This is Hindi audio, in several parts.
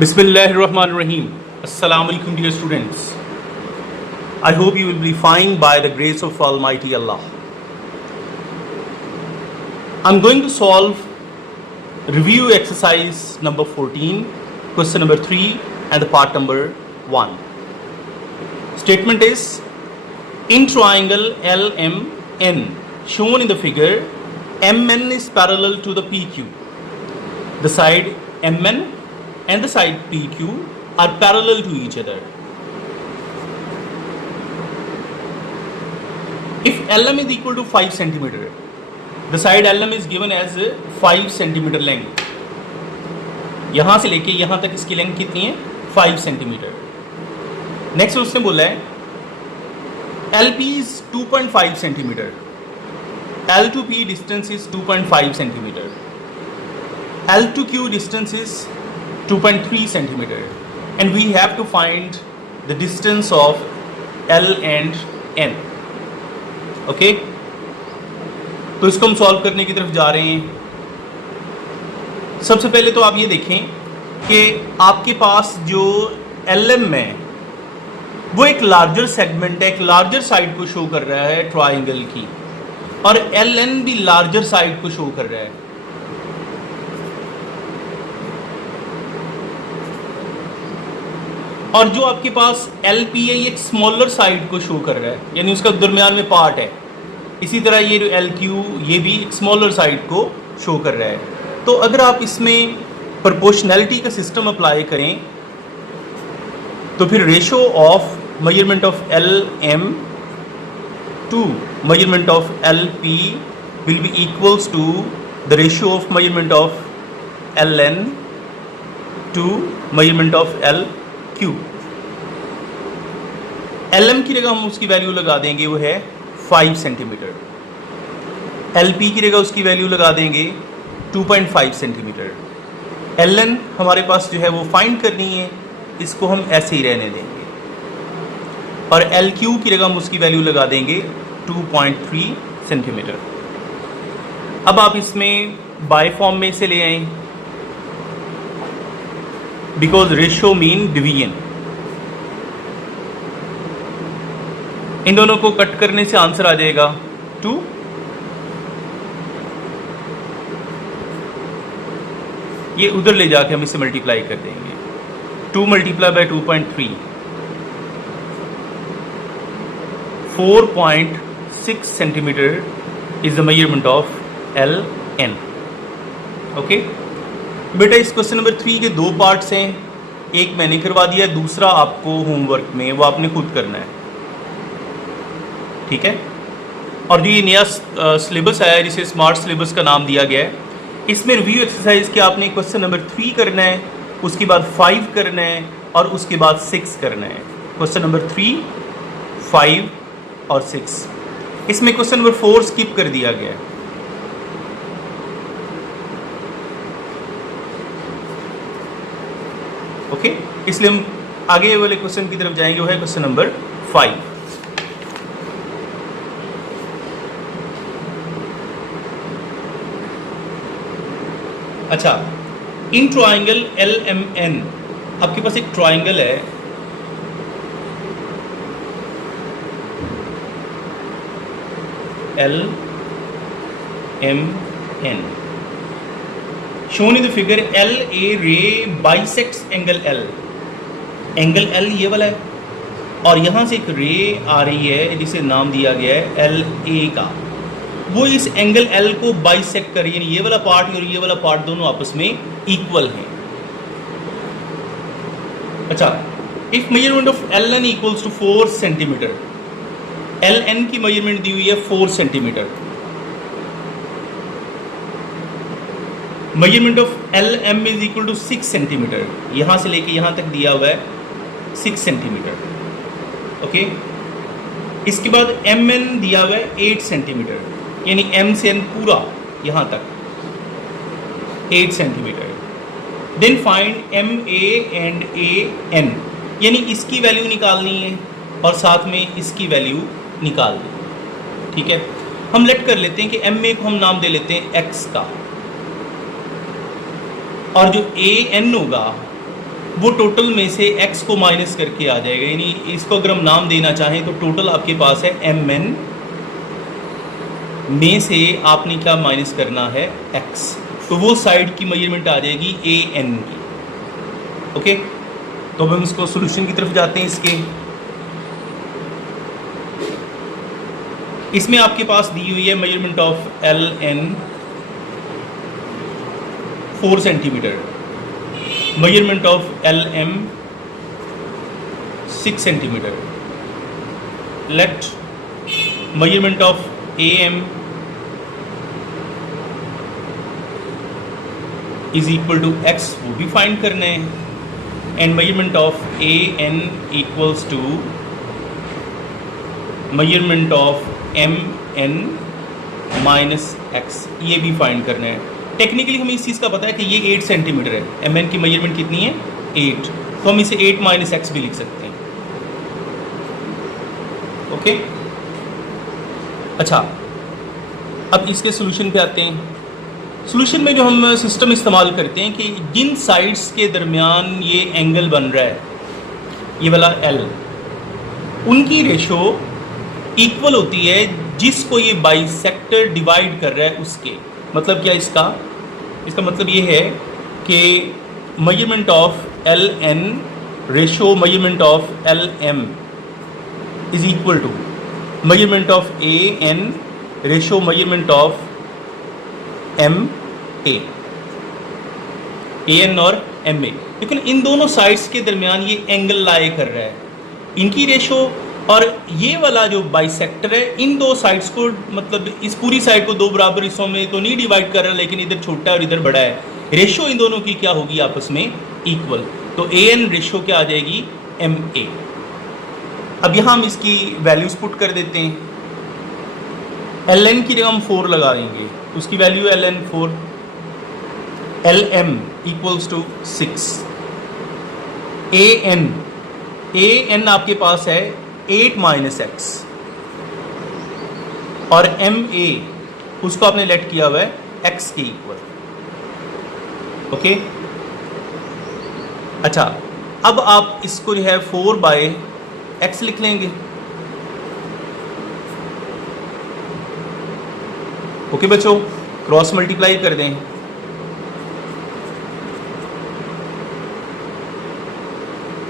Bismillahirrahmanirrahim. Assalamu alaikum dear students. I hope you will be fine by the grace of Almighty Allah. I'm going to solve review exercise number 14, question number 3 and the part number 1. Statement is, in triangle LMN shown in the figure, MN is parallel to the PQ. The side MN and the side PQ are parallel to each other. If LM is equal to 5 centimeter, the side LM is given as 5 centimeter length. यहाँ से लेके यहाँ तक इसकी लेंथ कितनी है? 5 सेंटीमीटर. नेक्स्ट उसने बोला है LP is 2.5 centimeter. L to P distance is 2.5 centimeter. L to Q distance is 2.3 centimeter, and we have to find the distance of L and N. Okay? तो इसको हम सॉल्व करने की तरफ जा रहे हैं. सबसे पहले तो आप ये देखें कि आपके पास जो LM है वो एक लार्जर सेगमेंट है, एक लार्जर साइड को शो कर रहा है ट्राइंगल की, और LN भी लार्जर साइड को शो कर रहा है. और जो आपके पास LP है ये एक स्मॉलर साइड को शो कर रहा है, यानी उसका दरमियान में पार्ट है. इसी तरह ये जो LQ ये भी एक स्मॉलर साइड को शो कर रहा है. तो अगर आप इसमें प्रोपोर्शनैलिटी का सिस्टम अप्लाई करें तो फिर ratio of measurement of LM to measurement of LP will be equals to the ratio of measurement of LN to measurement of LQ. LM की जगह हम उसकी वैल्यू लगा देंगे वो है 5 सेंटीमीटर. LP की जगह उसकी वैल्यू लगा देंगे 2.5 सेंटीमीटर. LN हमारे पास जो है वो फाइंड करनी है, इसको हम ऐसे ही रहने देंगे, और LQ की जगह हम उसकी वैल्यू लगा देंगे 2.3 सेंटीमीटर. अब आप इसमें बाय फॉर्म में से ले आएं, बिकॉज रेशियो मीन डिवीजन. इन दोनों को कट करने से आंसर आ जाएगा 2. ये उधर ले जाके हम इसे मल्टीप्लाई कर देंगे. 2 multiply by 2.3 4.6 centimetre is the measurement of LN. Okay बेटा, इस क्वेश्चन नंबर 3 के 2 पार्ट्स हैं. एक मैंने करवा दिया, दूसरा आपको होमवर्क में वो आपने खुद करना है. ठीक है? और जो ये नया सिलेबस आया है जिसे स्मार्ट सिलेबस का नाम दिया गया है, इसमें रिव्यू एक्सरसाइज के आपने क्वेश्चन नंबर 3 करना है, उसके बाद 5 करना है, और उसके बाद 6 करना है. क्वेश्चन नंबर 3, 5 और 6. इसमें क्वेश्चन नंबर 4 स्किप कर दिया गया है. ओके, इसलिए हम आगे वाले क्वेश्चन की तरफ जाएंगे, वो है क्वेश्चन नंबर 5. अच्छा, इन ट्राइंगल LMN आपके पास एक ट्राइंगल है, LMN shown in the figure. LA ray bisects angle L. Angle L ये वाला है, और यहाँ से एक रे आ रही है जिसे नाम दिया गया है LA का. वो इस एंगल L को बाइसेक्ट कर रही है, यानी ये वाला पार्ट और ये वाला पार्ट दोनों आपस में इक्वल हैं. अच्छा, if measurement of LN equals to 4 centimetre, LN की मेजरमेंट दी हुई है 4 centimetre. Measurement of LM is equal to 6 centimetre. यहाँ से लेके यहाँ तक दिया हुआ है 6 सेंटीमीटर. ओके, इसके बाद MN दिया हुआ है 8 सेंटीमीटर, यानी M से N पूरा यहाँ तक 8 centimetre. Then find MA and AN, यानी इसकी वैल्यू निकालनी है और साथ में इसकी वैल्यू निकाल दें. ठीक है, हम लेट कर लेते हैं कि MA को हम नाम दे लेते हैं X का, और जो AN होगा वो टोटल में से x को माइनस करके आ जाएगा, यानी इसको अगर हम नाम देना चाहें तो टोटल आपके पास है mn, में से आपने क्या माइनस करना है x, तो वो साइड की मेजरमेंट आ जाएगी an की। ओके, तो अब हम इसको सॉल्यूशन की तरफ जाते हैं इसके। इसमें आपके पास दी हुई है measurement of ln 4 centimetre, measurement of lm 6 centimetre, let measurement of am is equal to x, वो भी फाइंड करना है, and measurement of an equals to measurement of mn minus x, ये भी फाइंड करना है। टेक्निकली हमें इस चीज़ का पता है कि ये 8 सेंटीमीटर है, mn की मेजरमेंट कितनी है 8, तो हम इसे 8 माइनस x भी लिख सकते हैं। ओके, अच्छा अब इसके सोल्यूशन पे आते हैं। सोल्यूशन में जो हम सिस्टम इस्तेमाल करते हैं कि जिन साइड्स के दरमियान ये एंगल बन रहा है, ये वाला L, उनकी रेशो इक्वल होती है जिसको ये बाइसेक्टर डिवाइड कर रहा है उसके। मतलब क्या इसका मतलब ये है कि measurement of ln ratio measurement of lm is equal to measurement of an ratio measurement of ma, an और ma, लेकिन इन दोनों साइड्स के दरमियान ये एंगल लाई कर रहा है, इनकी रेशो और ये वाला जो बाइसेक्टर है इन दो साइड्स को, मतलब इस पूरी साइड को दो बराबर हिस्सों में तो नहीं डिवाइड कर रहा, लेकिन इधर छोटा है और इधर बड़ा है, रेशो इन दोनों की क्या होगी आपस में इक्वल, तो an रेशो क्या आ जाएगी ma। अब यहाँ हम इसकी वैल्यूज पुट कर देते हैं। ln की जगह हम 4 लगा देंगे, उसकी वैल्यू है ln 4, lm equals to 6, an आपके पास है 8 माइनस x, और ma उसको आपने लेट किया हुआ है x के इक्वल। ओके, अच्छा अब आप इसको जो है 4 बाय x लिख लेंगे। ओके बच्चों, क्रॉस मल्टीप्लाई कर दें,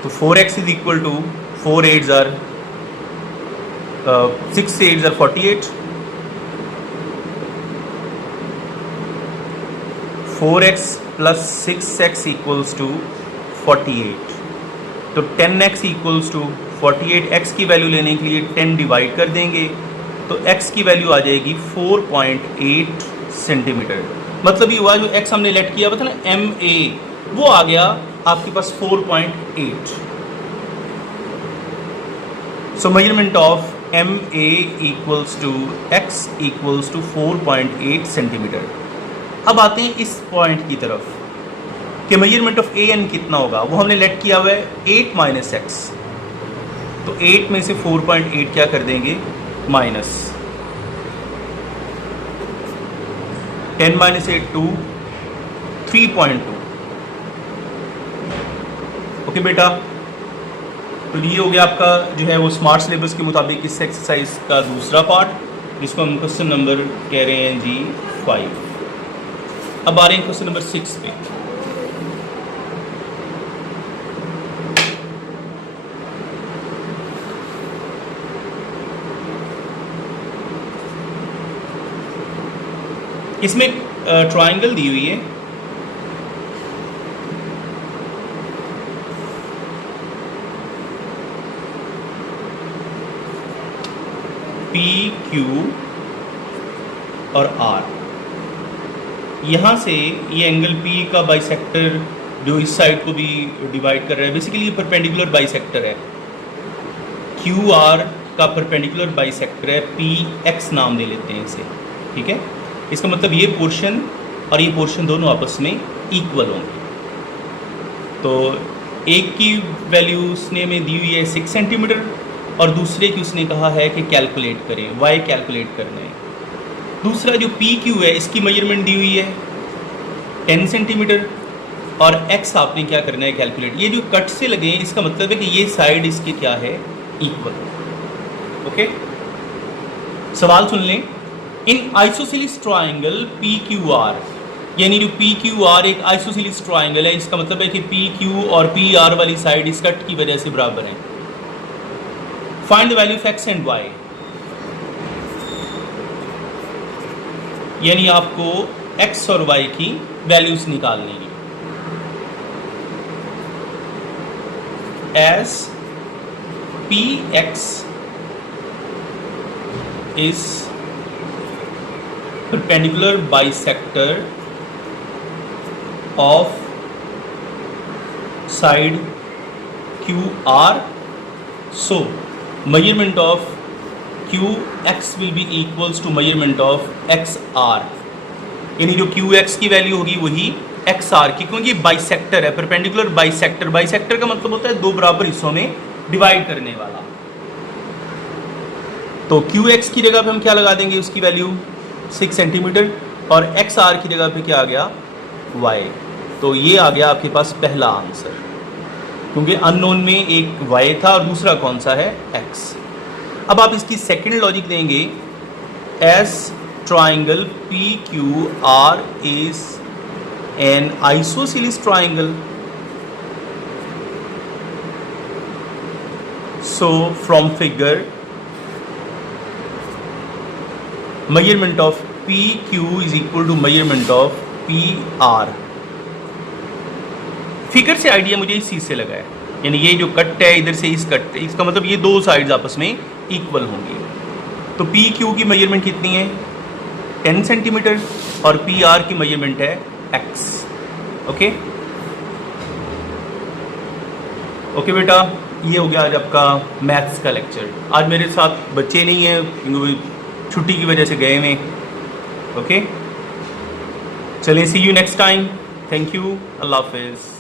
तो 4x is equal to 4 8s are 6 8s are 48, 4x plus 6x equals to 48, तो 10x इक्वल्स टू 48, x की वैल्यू लेने के लिए 10 डिवाइड कर देंगे, तो x की वैल्यू आ जाएगी 4.8 सेंटीमीटर। मतलब ये हुआ जो x हमने लेट किया हुआ था ना ma, वो आ गया आपके पास 4.8। So measurement of ma equals to x equals to 4.8 centimetre. अब आते हैं इस पॉइंट की तरफ कि मेजरमेंट ऑफ an कितना होगा, वो हमने लेट किया हुआ है 8 माइनस x, तो 8 में से 4.8 क्या कर देंगे माइनस, 10 माइनस 8 2, 3.2। ओके बेटा, तो ये हो गया आपका जो है वो स्मार्ट सिलेबस के मुताबिक इस एक्सरसाइज का दूसरा पार्ट, जिसको हम क्वेश्चन नंबर कह रहे हैं जी 5। अब आ रहे हैं क्वेश्चन नंबर 6 पे। इसमें ट्रायंगल दी हुई है, पी क्यू और आर। यहाँ से ये एंगल पी का बाइसेक्टर जो इस साइड को भी डिवाइड कर रहा है, बेसिकली ये परपेंडिकुलर बाइसेक्टर है, क्यू आर का परपेंडिकुलर बाइसेक्टर है, पी एक्स नाम दे लेते हैं इसे, ठीक है। इसका मतलब ये पोर्शन और ये पोर्शन दोनों आपस में इक्वल होंगे। तो एक की वैल्यू उसने में दी हुई है 6 सेंटीमीटर और दूसरे की उसने कहा है कि कैलकुलेट करें, वाई कैलकुलेट करना है। दूसरा जो पी क्यू है इसकी मेजरमेंट दी हुई है 10 सेंटीमीटर और x आपने क्या करना है कैलकुलेट। ये जो कट से लगे हैं इसका मतलब है कि ये साइड इसके क्या है इक्वल। ओके, सवाल सुन लें। In isosceles triangle P Q R, यानी जो पी क्यू आर एक आइसोसेलेस ट्राइंगल है, इसका मतलब है कि पी क्यू और पी आर वाली साइड इस कट की वजह से बराबर है। Find the value of x and y, यानी आपको x और y की वैल्यूज निकालनी है। as px is perpendicular bisector of side QR, so measurement of QX will be equals to measurement of XR, यानी जो QX की वैल्यू होगी वही XR की, क्योंकि बाइसेक्टर है, परपेंडिकुलर बाइसेक्टर। बाइसेक्टर का मतलब होता है दो बराबर हिस्सों में डिवाइड करने वाला। तो QX की जगह पे हम क्या लगा देंगे, उसकी वैल्यू 6 सेंटीमीटर, और XR की जगह पे क्या आ गया Y। तो ये आ गया आपके पास पहला आंसर, क्योंकि अननोन में एक Y था और दूसरा कौन सा है X। अब आप इसकी सेकंड लॉजिक देंगे, as triangle P Q R is an isosceles triangle, so from figure measurement of P Q is equal to measurement of P R. Figure से आइडिया मुझे इस चीज से लगा है, यानी ये जो कट है इधर से इस कट, इसका मतलब ये दो साइड्स आपस में इक्वल होंगी। तो पी क्यू की मेजरमेंट कितनी है 10 सेंटीमीटर, और पी आर की मेजरमेंट है x। ओके ओके बेटा, ये हो गया आज आपका मैथ्स का लेक्चर। आज मेरे साथ बच्चे नहीं हैं क्योंकि छुट्टी की वजह से गए हुए। ओके, चलिए see you next time. Thank you, अल्लाह हाफिज़।